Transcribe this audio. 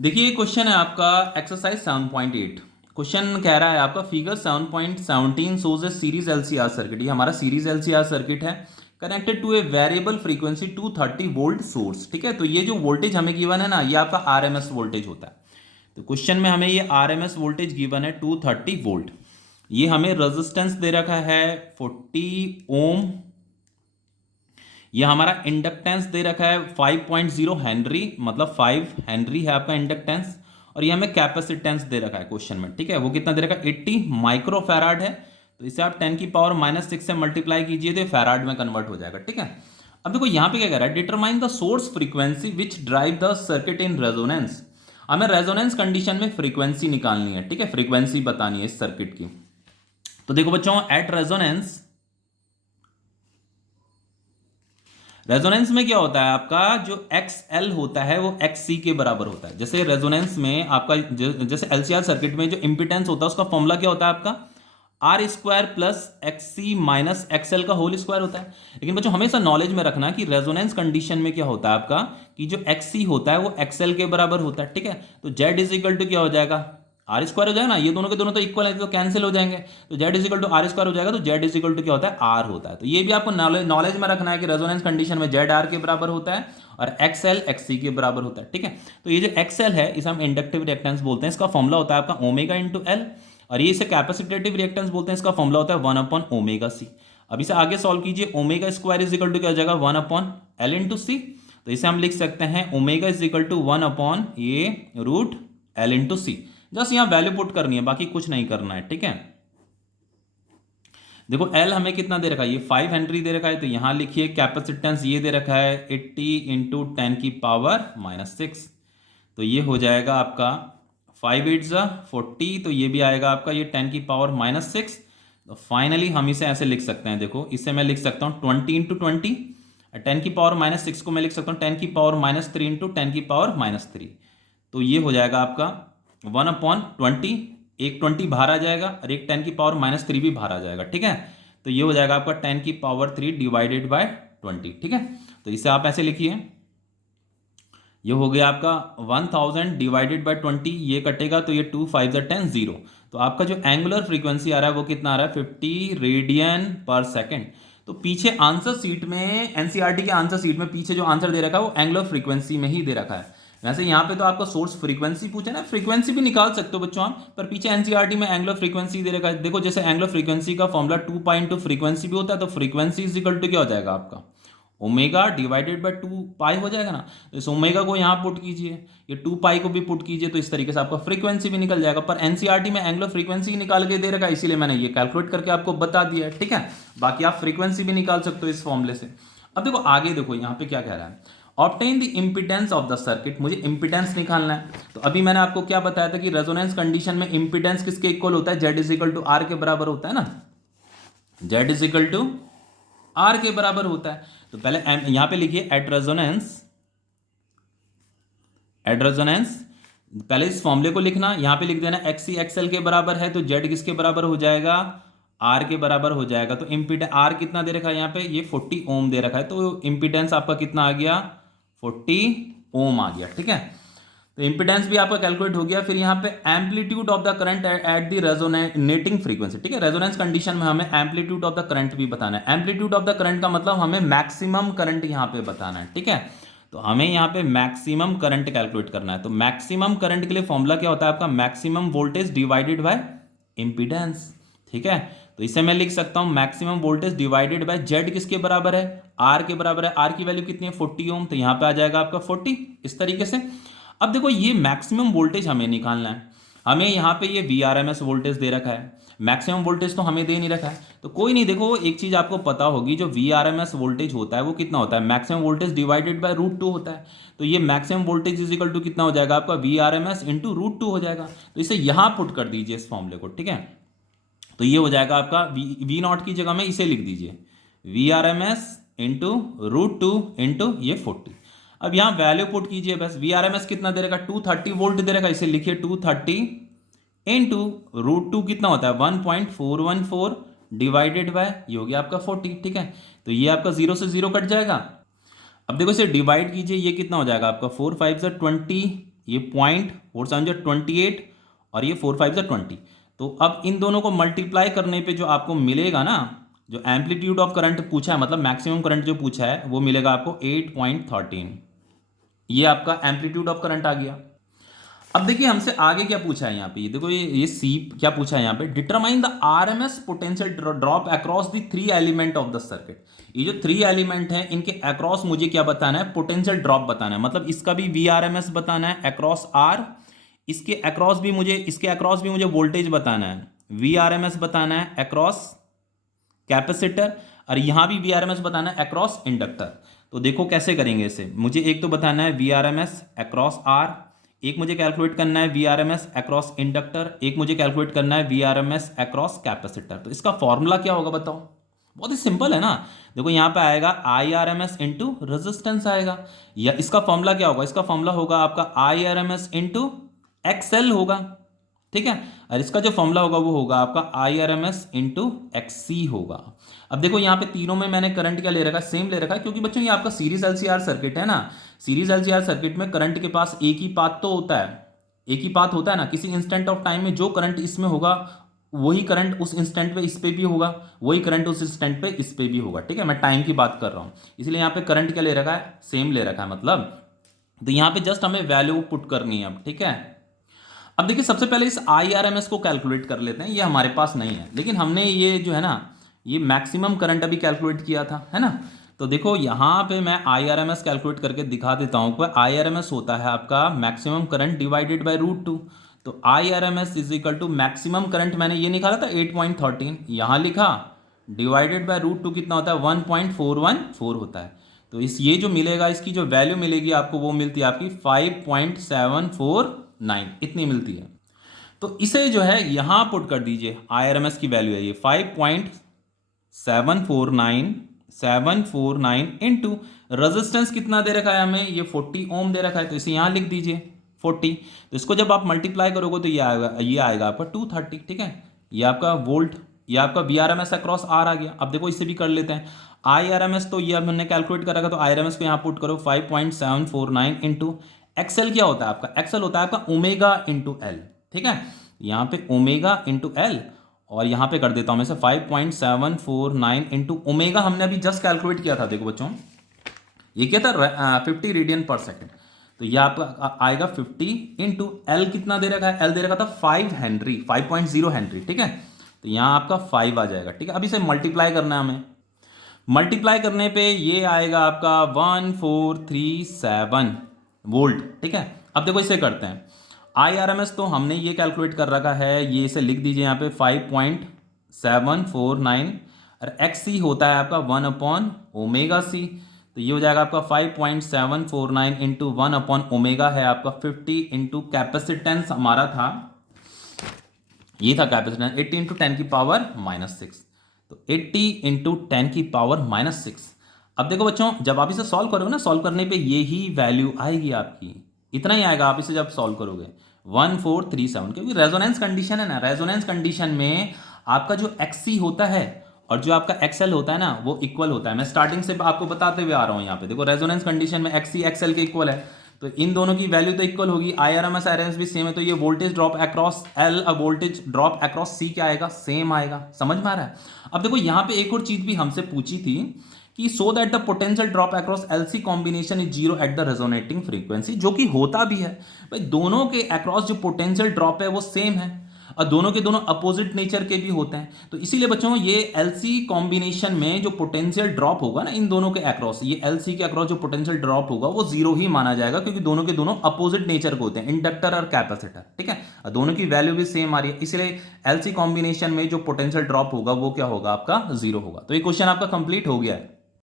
देखिए क्वेश्चन है आपका एक्सरसाइज 7.8। क्वेश्चन कह रहा है आपका figure 7.17 shows a series LCR circuit. ये हमारा सीरीज एलसीआर सर्किट है connected to a variable frequency 230 volt source. ठीक है, तो ये जो वोल्टेज हमें गिवन है ना, ये आपका आरएमएस वोल्टेज होता है। तो क्वेश्चन में हमें ये आरएमएस वोल्टेज गिवन है 230 वोल्ट। ये हमें रेजिस्टेंस दे रखा है 40 ओम। ये हमारा इंडक्टेंस दे रखा है 5.0 हेनरी, मतलब 5 हेनरी है आपका इंडक्टेंस। और ये हमें कैपेसिटेंस दे रखा है क्वेश्चन में। ठीक है, वो कितना दे रखा है 80 माइक्रोफैराड है। तो इसे आप 10 की पावर -6 से मल्टीप्लाई कीजिए तो फैराड में कन्वर्ट हो जाएगा। ठीक है, अब देखो यहाँ पे क्या कह रहा है, determine the source frequency which drive the circuit in resonance. हमें रेजोनेंस कंडीशन में फ्रीक्वेंसी निकालनी है। ठीक है, फ्रीक्वेंसी बतानी है इस सर्किट की। तो देखो बच्चों, एट रेजोनेंस, रेजोनेंस में क्या होता है आपका, जो XL होता है वो XC के बराबर होता है। जैसे रेजोनेंस में आपका जैसे LCR सर्किट में जो इंपिडेंस होता है उसका फॉर्मूला क्या होता है आपका, R square plus XC minus XL का होल स्क्वायर होता है। लेकिन बच्चों हमेशा नॉलेज में रखना कि रेजोनेंस कंडीशन में क्या होता है आपका, कि जो XC होता है वो XL के बराबर होता है। ठीक है, तो Z इज इक्वल टू क्या हो जाएगा, आर स्क्वायर हो जाएगा ना, ये दोनों के दोनों तो इक्वल है तो कैंसिल हो जाएंगे। तो Z is equal to R square हो जाएगा, तो जेड इज इक्वल टू क्या होता है, आर होता है। तो ये भी आपको नॉलेज में रखना है कि रेजोनेंस कंडीशन में जेड आर के बराबर होता है और एक्सएल एक्ससी के बराबर होता है। ठीक है, तो ये जो एक्सएल है इसे हम इंडक्टिव रिएक्टेंस बोलते हैं। इसका फॉर्मूला होता है आपका ओमेगा इंटू एल। और ये इसे कैपेसिटेटिव रिएक्टेंस बोलते हैं। इसका फॉर्मूला होता है 1 अपॉन ओमेगा सी। अब इसे आगे सॉल्व कीजिए, omega square is equal to क्या हो जाएगा, 1 अपॉन एल इंटू सी। तो इसे हम लिख सकते हैं omega is equal to 1 upon a root L into C. Just यहां वैल्यू पुट करनी है, बाकी कुछ नहीं करना है। ठीक है, देखो एल हमें कितना दे रखा है, ये 5 हेनरी दे रखा है। तो यहां लिखिए कैपेसिटेंस ये दे रखा है 80 इंटू 10 की पावर -6। तो ये हो जाएगा आपका 5 8 ज़ा 40। तो ये भी आएगा आपका ये 10 की पावर -6। तो फाइनली हम इसे ऐसे लिख सकते हैं, देखो इसे मैं लिख सकता हूँ 20 इंटू 20। 10 की पावर -6 को मैं लिख सकता हूँ 10 की पावर -3 इंटू 10 की पावर -3। तो ये हो जाएगा आपका 1/20। एक 20 बाहर आ जाएगा और एक 10 की पावर -3 भी बाहर आ जाएगा। ठीक है, तो ये हो जाएगा आपका 10 की पावर 3 डिवाइडेड बाय 20। ठीक है, तो इसे आप ऐसे लिखिए, ये हो गया आपका 1000 डिवाइडेड बाय 20। ये कटेगा तो ये 2 5 10 0। तो आपका जो एंगुलर फ्रीक्वेंसी आ रहा है वो कितना आ रहा है, 50 रेडियन पर सेकेंड। तो पीछे आंसर सीट में, एनसीईआरटी के आंसर सीट में पीछे जो आंसर दे रखा है वो एंगुलर फ्रीक्वेंसी में ही दे रखा है। वैसे यहाँ पे तो आपका सोर्स फ्रीक्वेंसी पूछा ना, फ्रीक्वेंसी भी निकाल सकते हो बच्चों आप, पर पीछे एनसीईआरटी में एंगुलर फ्रीक्वेंसी दे रखा है। देखो जैसे एंगुलर फ्रीक्वेंसी का फॉर्मूला 2 पाई इंटू फ्रीक्वेंसी भी होता है, तो फ्रीक्वेंसी इज इक्वल टू क्या हो जाएगा आपका, ओमेगा डिवाइडेड बाय 2 पाई हो जाएगा ना। तो इस ओमेगा को यहाँ पुट कीजिए, ये 2 पाई को भी पुट कीजिए, तो इस तरीके से आपका फ्रीक्वेंसी भी निकल जाएगा। पर एनसीईआरटी में एंगुलर फ्रीक्वेंसी निकाल के दे रखा है, इसीलिए मैंने ये कैलकुलेट करके आपको बता दिया है। ठीक है, बाकी आप फ्रीक्वेंसी भी निकाल सकते हो इस फॉर्मूले से। अब देखो आगे देखो यहाँ पे क्या कह रहा है, obtain the impedance of the circuit. मुझे इंपिडेंस निकालना है। तो अभी मैंने आपको क्या बताया था कि रेजोनेंस कंडीशन में इंपिडेंस किसके इक्वल होता है, Z is equal to R के बराबर होता है ना, Z is equal to R के बराबर होता है। तो पहले यहां पे लिखिए एट रेजोनेंस, एट रेजोनेंस पहले इस फॉर्मूले को लिखना, यहां पे लिख देना एक्सी एक्सएल के बराबर है, तो जेड किसके बराबर हो जाएगा, आर के बराबर हो जाएगा। तो इम्पीडेंस आर कितना दे रखा है यहाँ पे, ये 40 ओम दे रखा है। तो इम्पीडेंस आपका कितना आ गया, 40 ओम आ गया। ठीक है, तो इंपिडेंस भी आपका कैलकुलेट हो गया। फिर यहाँ पे amplitude of the current at the resonating frequency. ठीक है, रेजोनेंस कंडीशन में हमें एम्पलीट्यूड ऑफ द करंट भी बताना है। एम्पलीट्यूड ऑफ द करंट का मतलब हमें मैक्सिमम करंट यहाँ पे बताना है। ठीक है, तो हमें यहाँ पे मैक्सिमम करंट कैलकुलेट करना है। तो मैक्सिमम करंट के लिए फॉर्मूला क्या होता है आपका, maximum voltage divided by impedance. ठीक है, तो इसे मैं लिख सकता हूं maximum voltage divided by Z किसके बराबर है, आर के बराबर है। आर की वैल्यू कितनी है, 40 ओम। तो यहां पे आ जाएगा आपका 40 इस तरीके से। अब देखो ये मैक्सिमम वोल्टेज हमें निकालना है। हमें यहाँ पे ये VRMS वोल्टेज दे रखा है, मैक्सिमम वोल्टेज तो हमें दे नहीं रखा है। तो कोई नहीं, देखो एक चीज आपको पता होगी, जो VRMS वोल्टेज होता है वो कितना होता है, मैक्सिमम वोल्टेज डिवाइडेड बाय √2 होता है। तो ये maximum voltage is equal to कितना हो जाएगा आपका, VRMS इंटू √2 हो जाएगा। तो इसे यहाँ पुट कर दीजिए इस फॉर्मूले को। ठीक है, तो ये हो जाएगा आपका वी नॉट की जगह में इसे लिख दीजिए VRMS इंटू √2 इंटू ये 40। अब यहां वैल्यू पुट कीजिए बस। VRMS कितना दे रखा, 230 वोल्ट दे रखा, इसे लिखिए 230 इंटू √2 कितना होता है 1.414 डिवाइडेड बाय, ये हो गया आपका 40। ठीक है, तो ये आपका 0 से 0 कट जाएगा। अब देखो इसे डिवाइड कीजिए, ये कितना हो जाएगा आपका 4 5 20, ये पॉइंट 4 7 जो 28 और ये 4 5 जो 20। तो अब इन दोनों को मल्टीप्लाई करने पे जो आपको मिलेगा ना, जो एम्पलीट्यूड ऑफ करंट पूछा है, मतलब मैक्सिमम करंट जो पूछा है, वो मिलेगा आपको 8.13। ये आपका एम्पलीट्यूड ऑफ करंट आ गया। अब देखिए हमसे आगे क्या पूछा है यहाँ पे, ये देखो ये सी क्या पूछा है यहाँ पे, determine the RMS potential drop across the 3 element of the circuit. ये जो 3 एलिमेंट हैं इनके अक्रॉस मुझे क्या बताना है, पोटेंशियल ड्रॉप बताना है। मतलब इसका भी वीआरएमएस बताना है अक्रॉस आर, इसके अक्रॉस भी मुझे वोल्टेज बताना है, वीआरएमएस बताना है अक्रॉस कैपेसिटर, और यहां भी वीआरएमएस बताना है अक्रॉस इंडक्टर। तो देखो कैसे करेंगे इसे, मुझे एक तो बताना है वीआरएमएस अक्रॉस आर, एक मुझे कैलकुलेट करना है वीआरएमएस अक्रॉस इंडक्टर, एक मुझे कैलकुलेट करना है वीआरएमएस अक्रॉस कैपेसिटर। तो इसका फॉर्मूला क्या होगा बताओ, बहुत ही सिंपल है ना। देखो यहाँ पे आएगा I R M S into resistance आएगा, या इसका फॉर्मूला क्या होगा, इसका फॉर्मूला होगा आपका I R M S into XL होगा, ठीक है। और इसका जो फॉर्मूला होगा वो होगा आपका I R M S into XC होगा। अब देखो यहाँ पे तीनों में मैंने करंट क्या ले रखा है, सेम ले रखा है, क्योंकि बच्चों ये आपका सीरीज एलसीआर सर्किट है ना। सीरीज एलसीआर सर्किट में करंट के पास एक ही पाथ तो होता है, एक ही पाथ होता है ना। किसी इंस्टेंट ऑफ टाइम में जो करंट इसमें होगा वही करंट उस इंस्टेंट पे इस पे भी होगा, वही करंट उस इंस्टेंट पे इस पे भी होगा, ठीक है। मैं टाइम की बात कर रहा हूँ, इसलिए यहाँ पे करंट क्या ले रखा है, सेम ले रखा है मतलब। तो यहाँ पे जस्ट हमें वैल्यू पुट करनी है अब, ठीक है। अब देखिए सबसे पहले इस आई आर एम एस को कैलकुलेट कर लेते हैं, ये हमारे पास नहीं है, लेकिन हमने ये जो है ना ये मैक्सिमम करंट अभी कैलकुलेट किया था, है ना। तो देखो यहाँ पे मैं I R M S calculate करके दिखा देता हूँ। आई आर एम एस होता है आपका मैक्सिमम करंट डिवाइडेड बाय √2। तो I R M S is equal to maximum current, मैंने ये निकाला था 8.13, यहाँ लिखा डिवाइडेड बाय √2 कितना होता है 1.414 होता है। तो इस ये जो मिलेगा इसकी जो वैल्यू मिलेगी आपको वो मिलती है आपकी 5.749, इतनी मिलती है। तो इसे जो है यहाँ पुट कर दीजिए, आई आर एम एस की वैल्यू है ये 5.749 इंटू रेजिस्टेंस कितना दे रखा है हमें, ये 40 ओम दे रखा है, तो इसे यहाँ लिख दीजिए 40। तो इसको जब आप मल्टीप्लाई करोगे तो ये आएगा आपका 230, ठीक है। ये आपका वोल्ट, ये आपका V R M S across R आ गया। अब देखो इससे भी कर लेते हैं आई आर एम एस, तो ये अब हमने कैलकुलेट करा, तो आई आर एम एस को यहाँ पुट करो 5.749 इंटू एक्सएल क्या होता है आपका, एक्सएल होता है आपका ओमेगा इंटू एल, ठीक है। यहाँ पे ओमेगा इंटू एल, और यहाँ पे कर देता हूँ मैं से 5.749 इंटू ओमेगा हमने अभी जस्ट कैलकुलेट किया था। देखो बच्चों ये क्या था 50 रेडियन पर सेकेंड, तो ये आपका आएगा 50 इंटू एल कितना दे रखा है, एल दे रखा था 5 हेनरी, 5.0 हेनरी, ठीक है। तो यहाँ आपका 5 आ जाएगा, ठीक है। अब इसे मल्टीप्लाई करना है हमें, मल्टीप्लाई करने पे ये आएगा आपका 1437 वोल्ट, ठीक है। अब देखो इसे करते हैं, आई आर एम एस तो हमने ये कैलकुलेट कर रखा है, ये इसे लिख दीजिए यहाँ पे 5.749, और एक्स सी होता है आपका 1/ओमेगा सी। तो ये हो जाएगा आपका 5.749 इंटू 1/ओमेगा है आपका 50 इंटू कैपेसिटेंस हमारा था, ये था कैपेसिटेंस 80 इंटू 10 की पावर -6। तो 80 इंटू 10 की पावर -6। अब देखो बच्चों जब आप इसे सॉल्व करोगे ना, सॉल्व करने पे ये ही वैल्यू आएगी आपकी, इतना ही आएगा। आप इसे जब सॉल्व करोगे 1437, क्योंकि रेजोनेंस कंडीशन है ना, रेजोनेंस कंडीशन में आपका जो एक्सी होता है और जो आपका एक्सएल होता है ना वो इक्वल होता है। मैं स्टार्टिंग से आपको बताते हुए आ रहा हूँ, यहाँ पे देखो रेजोनेंस कंडीशन में एक्सी एक्सएल के इक्वल है, तो इन दोनों की वैल्यू तो इक्वल होगी। आई आर एम एस भी सेम है, तो ये वोल्टेज ड्रॉप अक्रॉस एल और वोल्टेज ड्रॉप अक्रॉस सी क्या आएगा, सेम आएगा। समझ में आ रहा है। अब देखो यहाँ पे एक और चीज भी हमसे पूछी थी कि so that the potential drop across LC combination is 0 at the resonating frequency, जो कि होता भी है भाई, दोनों के अक्रॉस जो पोटेंशियल ड्रॉप है वो सेम है और दोनों के दोनों अपोजिट नेचर के भी होते हैं। तो इसीलिए बच्चों ये एलसी कॉम्बिनेशन में जो पोटेंशियल ड्रॉप होगा ना इन दोनों के अक्रॉस, ये एलसी के अक्रॉस जो पोटेंशियल ड्रॉप होगा वो 0 ही माना जाएगा, क्योंकि दोनों के दोनों अपोजिट नेचर के होते हैं, इंडक्टर और कैपेसिटर, ठीक है। दोनों की वैल्यू भी सेम आ रही है, इसलिए एलसी कॉम्बिनेशन में जो पोटेंशियल ड्रॉप होगा वो क्या होगा आपका 0 होगा। तो ये क्वेश्चन आपका कंप्लीट हो गया है।